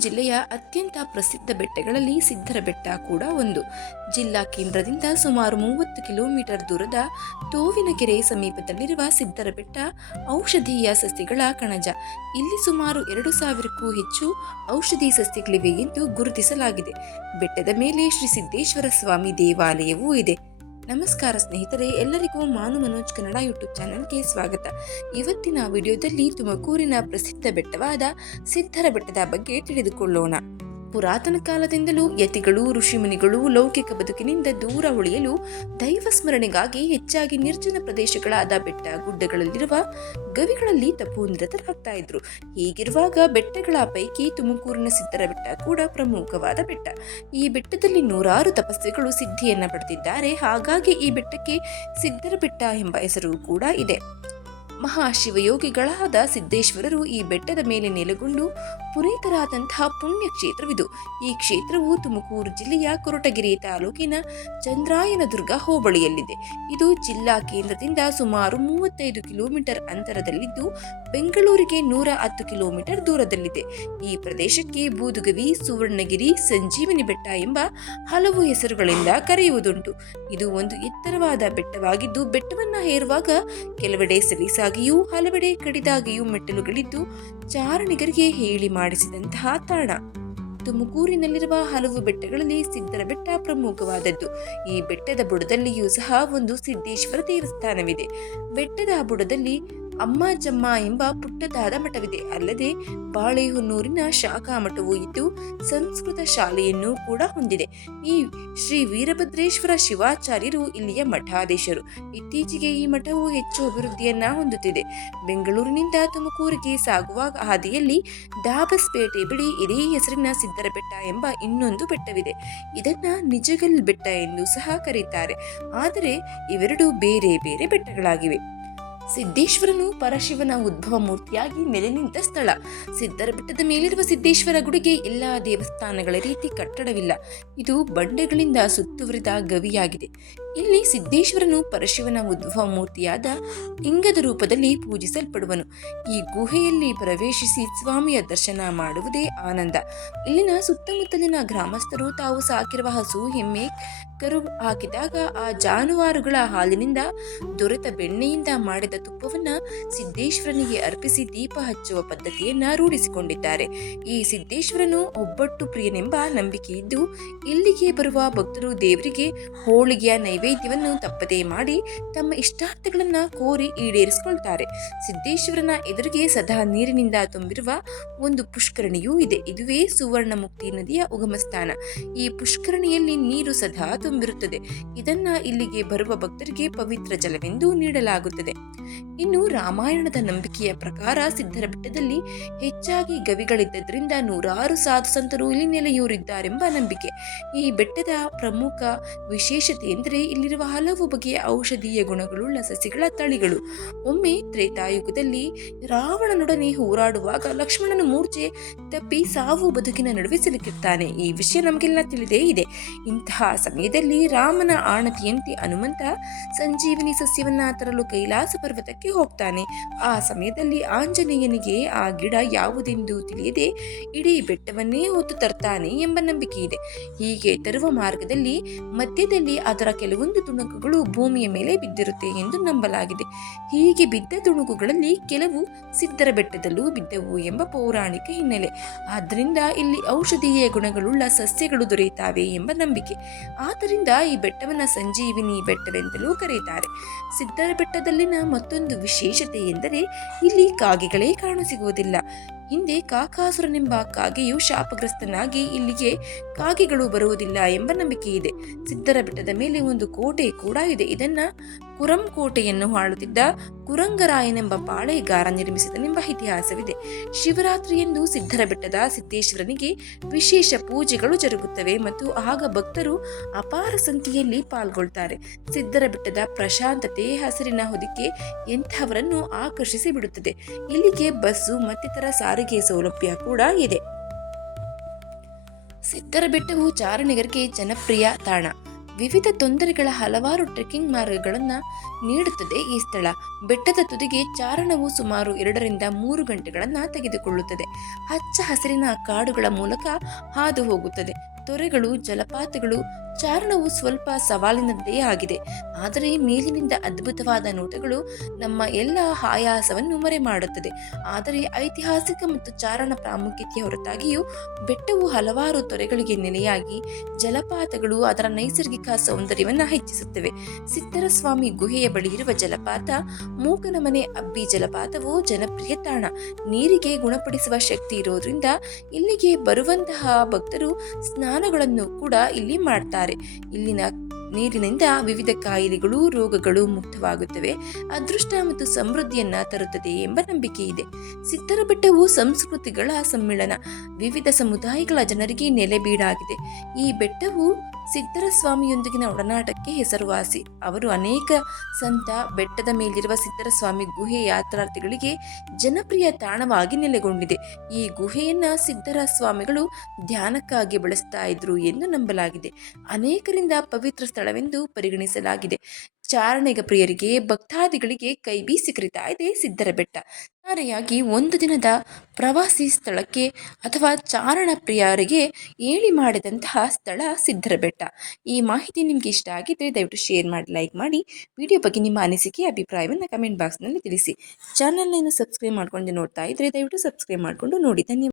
ಜಿಲ್ಲೆಯ ಅತ್ಯಂತ ಪ್ರಸಿದ್ಧ ಬೆಟ್ಟಗಳಲ್ಲಿ ಸಿದ್ಧರ ಬೆಟ್ಟ ಕೂಡ ಒಂದು. ಜಿಲ್ಲಾ ಕೇಂದ್ರದಿಂದ ಸುಮಾರು ಮೂವತ್ತು ಕಿಲೋಮೀಟರ್ ದೂರದ ತೋವಿನಕೆರೆ ಸಮೀಪದಲ್ಲಿರುವ ಸಿದ್ಧರ ಬೆಟ್ಟ ಔಷಧೀಯ ಸಸ್ಯಗಳ ಕಣಜ. ಇಲ್ಲಿ ಸುಮಾರು ಎರಡು ಸಾವಿರಕ್ಕೂ ಹೆಚ್ಚು ಔಷಧಿ ಸಸ್ಯಗಳಿವೆ ಎಂದು ಗುರುತಿಸಲಾಗಿದೆ. ಬೆಟ್ಟದ ಮೇಲೆ ಶ್ರೀ ಸಿದ್ದೇಶ್ವರ ಸ್ವಾಮಿ ದೇವಾಲಯವೂ ಇದೆ. ನಮಸ್ಕಾರ ಸ್ನೇಹಿತರೆ, ಎಲ್ಲರಿಗೂ ಮಾನು ಮನೋಜ್ ಕನ್ನಡ ಯೂಟ್ಯೂಬ್ ಚಾನಲ್ಗೆ ಸ್ವಾಗತ. ಇವತ್ತಿನ ವಿಡಿಯೋದಲ್ಲಿ ತುಮಕೂರಿನ ಪ್ರಸಿದ್ಧ ಬೆಟ್ಟವಾದ ಸಿದ್ಧರ ಬೆಟ್ಟದ ಬಗ್ಗೆ ತಿಳಿದುಕೊಳ್ಳೋಣ. ಪುರಾತನ ಕಾಲದಿಂದಲೂ ಯತಿಗಳು, ಋಷಿಮುನಿಗಳು ಲೌಕಿಕ ಬದುಕಿನಿಂದ ದೂರ ಉಳಿಯಲು ದೈವ ಸ್ಮರಣೆಗಾಗಿ ಹೆಚ್ಚಾಗಿ ನಿರ್ಜನ ಪ್ರದೇಶಗಳಾದ ಬೆಟ್ಟ ಗುಡ್ಡಗಳಲ್ಲಿರುವ ಗವಿಗಳಲ್ಲಿ ತಪೋನಿರತರಾಗ್ತಾ ಇದ್ರು. ಹೀಗಿರುವಾಗ ಬೆಟ್ಟಗಳ ಪೈಕಿ ತುಮಕೂರಿನ ಸಿದ್ದರ ಬೆಟ್ಟ ಕೂಡ ಪ್ರಮುಖವಾದ ಬೆಟ್ಟ. ಈ ಬೆಟ್ಟದಲ್ಲಿ ನೂರಾರು ತಪಸ್ವಿಗಳು ಸಿದ್ಧಿಯನ್ನ ಪಡೆದಿದ್ದಾರೆ. ಹಾಗಾಗಿ ಈ ಬೆಟ್ಟಕ್ಕೆ ಸಿದ್ದರ ಬೆಟ್ಟ ಎಂಬ ಹೆಸರು ಕೂಡ ಇದೆ. ಮಹಾಶಿವಯೋಗಿಗಳಾದ ಸಿದ್ದೇಶ್ವರರು ಈ ಬೆಟ್ಟದ ಮೇಲೆ ನೆಲೆಗೊಂಡು ಪುನೀತರಾದಂತಹ ಪುಣ್ಯ ಕ್ಷೇತ್ರವಿದು ಈ ಕ್ಷೇತ್ರವು ತುಮಕೂರು ಜಿಲ್ಲೆಯ ಕೊರಟಗೆರೆ ತಾಲೂಕಿನ ಚಂದ್ರಾಯನದುರ್ಗ ಹೋಬಳಿಯಲ್ಲಿದೆ. ಇದು ಜಿಲ್ಲಾ ಕೇಂದ್ರದಿಂದ ಸುಮಾರು ಮೂವತ್ತೈದು ಕಿಲೋಮೀಟರ್ ಅಂತರದಲ್ಲಿದ್ದು, ಬೆಂಗಳೂರಿಗೆ ನೂರ ಹತ್ತು ಕಿಲೋಮೀಟರ್ ದೂರದಲ್ಲಿದೆ. ಈ ಪ್ರದೇಶಕ್ಕೆ ಬೂದುಗವಿ, ಸುವರ್ಣಗಿರಿ, ಸಂಜೀವಿನಿ ಬೆಟ್ಟ ಎಂಬ ಹಲವು ಹೆಸರುಗಳಿಂದ ಕರೆಯುವುದುಂಟು. ಇದು ಒಂದು ಎತ್ತರವಾದ ಬೆಟ್ಟವಾಗಿದ್ದು, ಬೆಟ್ಟವನ್ನು ಹೇರುವಾಗ ಕೆಲವೆಡೆ ಸಲೀಸಾಗಿಯೂ ಹಲವೆಡೆ ಕಡಿದಾಗಿಯೂ ಮೆಟ್ಟಿಲುಗಳಿದ್ದು ಚಾರಣಿಗರಿಗೆ ಹೇಳಿ ಮಾಡಿಸಿದಂತಹ ತಾಣ. ತುಮಕೂರಿನಲ್ಲಿರುವ ಹಲವು ಬೆಟ್ಟಗಳಲ್ಲಿ ಸಿದ್ದರ ಬೆಟ್ಟ ಪ್ರಮುಖವಾದದ್ದು. ಈ ಬೆಟ್ಟದ ಬುಡದಲ್ಲಿಯೂ ಸಹ ಒಂದು ಸಿದ್ದೇಶ್ವರ ದೇವಸ್ಥಾನವಿದೆ. ಬೆಟ್ಟದ ಬುಡದಲ್ಲಿ ಅಮ್ಮ ಜಮ್ಮ ಎಂಬ ಪುಟ್ಟದಾದ ಮಠವಿದೆ ಅಲ್ಲದೆ ಬಾಳೆಹೊನ್ನೂರಿನ ಶಾಖಾ ಮಠವೂ ಇದ್ದು ಸಂಸ್ಕೃತ ಶಾಲೆಯನ್ನು ಕೂಡ ಹೊಂದಿದೆ. ಈ ಶ್ರೀ ವೀರಭದ್ರೇಶ್ವರ ಶಿವಾಚಾರ್ಯರು ಇಲ್ಲಿಯ ಮಠಾಧೀಶರು. ಇತ್ತೀಚೆಗೆ ಈ ಮಠವು ಹೆಚ್ಚು ಅಭಿವೃದ್ಧಿಯನ್ನ ಹೊಂದುತ್ತಿದೆ. ಬೆಂಗಳೂರಿನಿಂದ ತುಮಕೂರಿಗೆ ಸಾಗುವಾಗ ಹಾದಿಯಲ್ಲಿ ದಾಬಸ್ಪೇಟೆ ಬಳಿ ಇದೇ ಹೆಸರಿನ ಸಿದ್ದರ ಬೆಟ್ಟ ಎಂಬ ಇನ್ನೊಂದು ಬೆಟ್ಟವಿದೆ. ಇದನ್ನ ನಿಜಗಲ್ ಬೆಟ್ಟ ಎಂದು ಸಹ ಕರೀತಾರೆ. ಆದರೆ ಇವೆರಡು ಬೇರೆ ಬೇರೆ ಬೆಟ್ಟಗಳಾಗಿವೆ. ಸಿದ್ದೇಶ್ವರನು ಪರಶಿವನ ಉದ್ಭವ ಮೂರ್ತಿಯಾಗಿ ನೆಲೆ ನಿಂತ ಸ್ಥಳ. ಸಿದ್ದರ ಬೆಟ್ಟದ ಮೇಲಿರುವ ಸಿದ್ದೇಶ್ವರ ಗುಡಿಗೆ ಎಲ್ಲಾ ದೇವಸ್ಥಾನಗಳ ರೀತಿ ಕಟ್ಟಡವಿಲ್ಲ. ಇದು ಬಂಡೆಗಳಿಂದ ಸುತ್ತುವರಿದ ಗವಿಯಾಗಿದೆ. ಇಲ್ಲಿ ಸಿದ್ದೇಶ್ವರನು ಪರಶಿವನ ಉದ್ಭವ ಮೂರ್ತಿಯಾದ ಲಿಂಗದ ರೂಪದಲ್ಲಿ ಪೂಜಿಸಲ್ಪಡುವನು. ಈ ಗುಹೆಯಲ್ಲಿ ಪ್ರವೇಶಿಸಿ ಸ್ವಾಮಿಯ ದರ್ಶನ ಮಾಡುವುದೇ ಆನಂದ. ಇಲ್ಲಿನ ಸುತ್ತಮುತ್ತಲಿನ ಗ್ರಾಮಸ್ಥರು ತಾವು ಸಾಕಿರುವ ಹಸು, ಎಮ್ಮೆ, ಕರು ಹಾಕಿದಾಗ ಆ ಜಾನುವಾರುಗಳ ಹಾಲಿನಿಂದ ದೊರೆತ ಬೆಣ್ಣೆಯಿಂದ ಮಾಡಿದ ತುಪ್ಪವನ್ನ ಸಿದ್ದೇಶ್ವರನಿಗೆ ಅರ್ಪಿಸಿ ದೀಪ ಹಚ್ಚುವ ಪದ್ಧತಿಯನ್ನ ರೂಢಿಸಿಕೊಂಡಿದ್ದಾರೆ. ಈ ಸಿದ್ದೇಶ್ವರನು ಒಬ್ಬಟ್ಟು ಪ್ರಿಯನೆಂಬ ನಂಬಿಕೆ ಇದ್ದು ಇಲ್ಲಿಗೆ ಬರುವ ಭಕ್ತರು ದೇವರಿಗೆ ಹೋಳಿಗೆಯ ನೈವೇದ್ಯವನ್ನು ತಪ್ಪದೇ ಮಾಡಿ ತಮ್ಮ ಇಷ್ಟಾರ್ಥಗಳನ್ನು ಕೋರಿ ಈಡೇರಿಸಿಕೊಳ್ತಾರೆ. ಸಿದ್ದೇಶ್ವರನ ಎದುರಿಗೆ ಸದಾ ನೀರಿನಿಂದ ತುಂಬಿರುವ ಒಂದು ಪುಷ್ಕರಣಿಯೂ ಇದೆ. ಇದುವೇ ಸುವರ್ಣ ಮುಕ್ತಿ ನದಿಯ ಉಗಮ ಸ್ಥಾನ ಈ ಪುಷ್ಕರಣಿಯಲ್ಲಿ ನೀರು ಸದಾ ತುಂಬಿರುತ್ತದೆ. ಇದನ್ನ ಇಲ್ಲಿಗೆ ಬರುವ ಭಕ್ತರಿಗೆ ಪವಿತ್ರ ಜಲವೆಂದು ನೀಡಲಾಗುತ್ತದೆ. ಇನ್ನು ರಾಮಾಯಣದ ನಂಬಿಕೆಯ ಪ್ರಕಾರ ಸಿದ್ಧರ ಬೆಟ್ಟದಲ್ಲಿ ಹೆಚ್ಚಾಗಿ ಗವಿಗಳಿದ್ದರಿಂದ ನೂರಾರು ಸಾಧು ಸಂತರು ಇಲ್ಲಿ ನೆಲೆಯೂರಿದ್ದಾರೆಂಬ ನಂಬಿಕೆ. ಈ ಬೆಟ್ಟದ ಪ್ರಮುಖ ವಿಶೇಷತೆ ಎಂದರೆ ಇಲ್ಲಿರುವ ಹಲವು ಬಗೆಯ ಔಷಧೀಯ ಗುಣಗಳುಳ್ಳ ಸಸಿಗಳ ತಳಿಗಳು. ಒಮ್ಮೆ ತ್ರೇತಾಯುಗದಲ್ಲಿ ರಾವಣನೊಡನೆ ಹೋರಾಡುವಾಗ ಲಕ್ಷ್ಮಣನ ಮೂರ್ಛೆ ತಪ್ಪಿ ಸಾವು ಬದುಕಿನ ನಡುವೆ ಸಿಲುಕಿರ್ತಾನೆ ಈ ವಿಷಯ ನಮಗೆಲ್ಲ ತಿಳಿದೇ ಇದೆ. ಇಂತಹ ಸಮಯದಲ್ಲಿ ರಾಮನ ಆಣತಿಯಂತೆ ಹನುಮಂತ ಸಂಜೀವಿನಿ ಸಸ್ಯವನ್ನ ತರಲು ಕೈಲಾಸ ಪರ್ವತಕ್ಕೆ ಹೋಗ್ತಾನೆ. ಆ ಸಮಯದಲ್ಲಿ ಆಂಜನೇಯನಿಗೆ ಆ ಗಿಡ ಯಾವುದೆಂದು ತಿಳಿಯದೆ ಇಡೀ ಬೆಟ್ಟವನ್ನೇ ಹೊತ್ತು ತರ್ತಾನೆ ಎಂಬ ನಂಬಿಕೆ ಇದೆ ಹೀಗೆ ತರುವ ಮಾರ್ಗದಲ್ಲಿ ಮಧ್ಯದಲ್ಲಿ ಅದರ ಕೆಲವೊಂದು ತುಣುಕುಗಳು ಭೂಮಿಯ ಮೇಲೆ ಬಿದ್ದಿರುತ್ತೆ ಎಂದು ನಂಬಲಾಗಿದೆ. ಹೀಗೆ ಬಿದ್ದ ತುಣುಕುಗಳಲ್ಲಿ ಕೆಲವು ಸಿದ್ದರ ಬೆಟ್ಟದಲ್ಲೂ ಬಿದ್ದವು ಎಂಬ ಪೌರಾಣಿಕ ಹಿನ್ನೆಲೆ. ಆದ್ದರಿಂದ ಇಲ್ಲಿ ಔಷಧೀಯ ಗುಣಗಳುಳ್ಳ ಸಸ್ಯಗಳು ದೊರೆಯುತ್ತವೆ ಎಂಬ ನಂಬಿಕೆ. ಆದ್ದರಿಂದ ಈ ಬೆಟ್ಟವನ್ನು ಸಂಜೀವಿನಿ ಬೆಟ್ಟವೆಂದಲೂ ಕರೆಯುತ್ತಾರೆ. ಸಿದ್ದರ ಬೆಟ್ಟದಲ್ಲಿನ ಮತ್ತೊಂದು ವಿಶೇಷತೆ ಎಂದರೆ ಇಲ್ಲಿ ಕಾಗೆಗಳೇ ಕಾಣಸಿಗುವುದಿಲ್ಲ. ಹಿಂದೆ ಕಾಕಾಸುರನೆಂಬ ಕಾಗೆಯು ಶಾಪಗ್ರಸ್ತನಾಗಿ ಇಲ್ಲಿಗೆ ಕಾಗೆಗಳು ಬರುವುದಿಲ್ಲ ಎಂಬ ನಂಬಿಕೆ ಇದೆ. ಸಿದ್ದರ ಬೆಟ್ಟದ ಮೇಲೆ ಒಂದು ಕೋಟೆ ಕೂಡ ಇದೆ. ಇದನ್ನ ಕುರಂ ಕೋಟೆಯನ್ನು ಆಳುತ್ತಿದ್ದ ಕುರಂಗರಾಯನೆಂಬ ಪಾಳೆಗಾರ ನಿರ್ಮಿಸಿದನೆಂಬ ಇತಿಹಾಸವಿದೆ. ಶಿವರಾತ್ರಿಯಂದು ಸಿದ್ದರ ಬೆಟ್ಟದ ಸಿದ್ದೇಶ್ವರನಿಗೆ ವಿಶೇಷ ಪೂಜೆಗಳು ಜರುಗುತ್ತವೆ ಮತ್ತು ಆಗ ಭಕ್ತರು ಅಪಾರ ಸಂಖ್ಯೆಯಲ್ಲಿ ಪಾಲ್ಗೊಳ್ತಾರೆ. ಸಿದ್ದರ ಬೆಟ್ಟದ ಪ್ರಶಾಂತತೆ ಹಸಿರಿನ ಹೊದಿಕೆ ಎಂಥವರನ್ನು ಆಕರ್ಷಿಸಿ ಬಿಡುತ್ತದೆ ಇಲ್ಲಿಗೆ ಬಸ್ಸು ಮತ್ತಿತರ ಸಾರಿಗೆ ಸೌಲಭ್ಯ ಕೂಡ ಇದೆ. ಸಿದ್ದರ ಬೆಟ್ಟವು ಚಾರಣಿಗರಿಗೆ ಜನಪ್ರಿಯ ತಾಣ. ವಿವಿಧ ತೊಂದರೆಗಳ ಹಲವಾರು ಟ್ರೆಕ್ಕಿಂಗ್ ಮಾರ್ಗಗಳನ್ನು ನೀಡುತ್ತದೆ ಈ ಸ್ಥಳ. ಬೆಟ್ಟದ ತುದಿಗೆ ಚಾರಣವು ಸುಮಾರು ಎರಡರಿಂದ ಮೂರು ಗಂಟೆಗಳನ್ನು ತೆಗೆದುಕೊಳ್ಳುತ್ತದೆ. ಹಚ್ಚ ಹಸಿರಿನ ಕಾಡುಗಳ ಮೂಲಕ ಹಾದು ಹೋಗುತ್ತದೆ. ತೊರೆಗಳು, ಜಲಪಾತಗಳು, ಚಾರಣವು ಸ್ವಲ್ಪ ಸವಾಲಿನದ್ದೇ ಆಗಿದೆ. ಆದರೆ ಮೇಲಿನಿಂದ ಅದ್ಭುತವಾದ ನೋಟಗಳು ನಮ್ಮ ಎಲ್ಲ ಆಯಾಸವನ್ನು ಮರೆ ಮಾಡುತ್ತದೆ ಆದರೆ ಐತಿಹಾಸಿಕ ಮತ್ತು ಚಾರಣ ಪ್ರಾಮುಖ್ಯತೆಯ ಹೊರತಾಗಿಯೂ ಬೆಟ್ಟವು ಹಲವಾರು ತೊರೆಗಳಿಗೆ ನೆಲೆಯಾಗಿ, ಜಲಪಾತಗಳು ಅದರ ನೈಸರ್ಗಿಕ ಸೌಂದರ್ಯವನ್ನು ಹೆಚ್ಚಿಸುತ್ತವೆ. ಸಿದ್ದರಸ್ವಾಮಿ ಗುಹೆಯ ಬಳಿ ಇರುವ ಜಲಪಾತ ಮೂಕನಮನೆ ಅಬ್ಬಿ ಜಲಪಾತವು ಜನಪ್ರಿಯ ತಾಣ. ನೀರಿಗೆ ಗುಣಪಡಿಸುವ ಶಕ್ತಿ ಇರೋದ್ರಿಂದ ಇಲ್ಲಿಗೆ ಬರುವಂತಹ ಭಕ್ತರು ಸ್ನಾನಗಳನ್ನು ಕೂಡ ಇಲ್ಲಿ ಮಾಡ್ತಾರೆ. ಇಲ್ಲಿನ ನೀರಿನಿಂದ ವಿವಿಧ ಕಾಯಿಲೆಗಳು, ರೋಗಗಳು ಮುಕ್ತವಾಗುತ್ತವೆ. ಅದೃಷ್ಟ ಮತ್ತು ಸಮೃದ್ಧಿಯನ್ನ ತರುತ್ತದೆ ಎಂಬ ನಂಬಿಕೆ ಇದೆ. ಸಿದ್ದರ ಬೆಟ್ಟವು ಸಂಸ್ಕೃತಿಗಳ ಸಮ್ಮಿಳನ. ವಿವಿಧ ಸಮುದಾಯಗಳ ಜನರಿಗೆ ನೆಲೆಬೀಡಾಗಿದೆ. ಈ ಬೆಟ್ಟವು ಸಿದ್ದರ ಸ್ವಾಮಿಯೊಂದಿಗಿನ ಒಡನಾಟಕ್ಕೆ ಹೆಸರುವಾಸಿ. ಅವರು ಅನೇಕ ಸಂತ ಬೆಟ್ಟದ ಮೇಲಿರುವ ಸಿದ್ದರಸ್ವಾಮಿ ಗುಹೆ ಯಾತ್ರಾರ್ಥಿಗಳಿಗೆ ಜನಪ್ರಿಯ ತಾಣವಾಗಿ ನೆಲೆಗೊಂಡಿದೆ. ಈ ಗುಹೆಯನ್ನ ಸಿದ್ಧರ ಸ್ವಾಮಿಗಳು ಧ್ಯಾನಕ್ಕಾಗಿ ಬಳಸ್ತಾ ಇದ್ರು ಎಂದು ನಂಬಲಾಗಿದೆ. ಅನೇಕರಿಂದ ಪವಿತ್ರ ಸ್ಥಳವೆಂದು ಪರಿಗಣಿಸಲಾಗಿದೆ. ಚಾರಣೆಗ ಪ್ರಿಯರಿಗೆ, ಭಕ್ತಾದಿಗಳಿಗೆ ಕೈ ಬೀಸಿ ಕರಿತಾ ಇದೆ ಸಿದ್ಧರ ಬೆಟ್ಟ ಒಟ್ಟಾರೆಯಾಗಿ ಒಂದು ದಿನದ ಪ್ರವಾಸಿ ಸ್ಥಳಕ್ಕೆ ಅಥವಾ ಚಾರಣ ಪ್ರಿಯರಿಗೆ ಏಳಿ ಮಾಡಿದಂತಹ ಸ್ಥಳ ಸಿದ್ಧರ ಬೆಟ್ಟ ಈ ಮಾಹಿತಿ ನಿಮಗೆ ಇಷ್ಟ ಆಗಿದ್ದರೆ ದಯವಿಟ್ಟು ಶೇರ್ ಮಾಡಿ, ಲೈಕ್ ಮಾಡಿ. ವಿಡಿಯೋ ಬಗ್ಗೆ ನಿಮ್ಮ ಅನಿಸಿಕೆ, ಅಭಿಪ್ರಾಯವನ್ನು ಕಮೆಂಟ್ ಬಾಕ್ಸ್ನಲ್ಲಿ ತಿಳಿಸಿ. ಚಾನಲ್ನ ಸಬ್ಸ್ಕ್ರೈಬ್ ಮಾಡ್ಕೊಂಡು ನೋಡ್ತಾ ಇದ್ದರೆ ದಯವಿಟ್ಟು ಸಬ್ಸ್ಕ್ರೈಬ್ ಮಾಡಿಕೊಂಡು ನೋಡಿ. ಧನ್ಯವಾದ.